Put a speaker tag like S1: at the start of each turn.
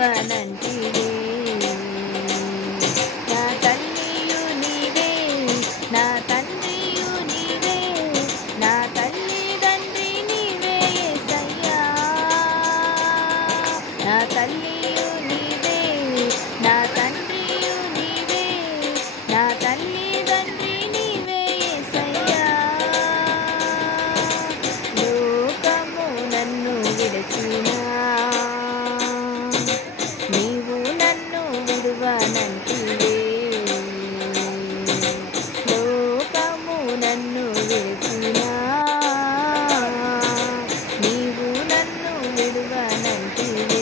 S1: 分，那你就 విడువనంటివే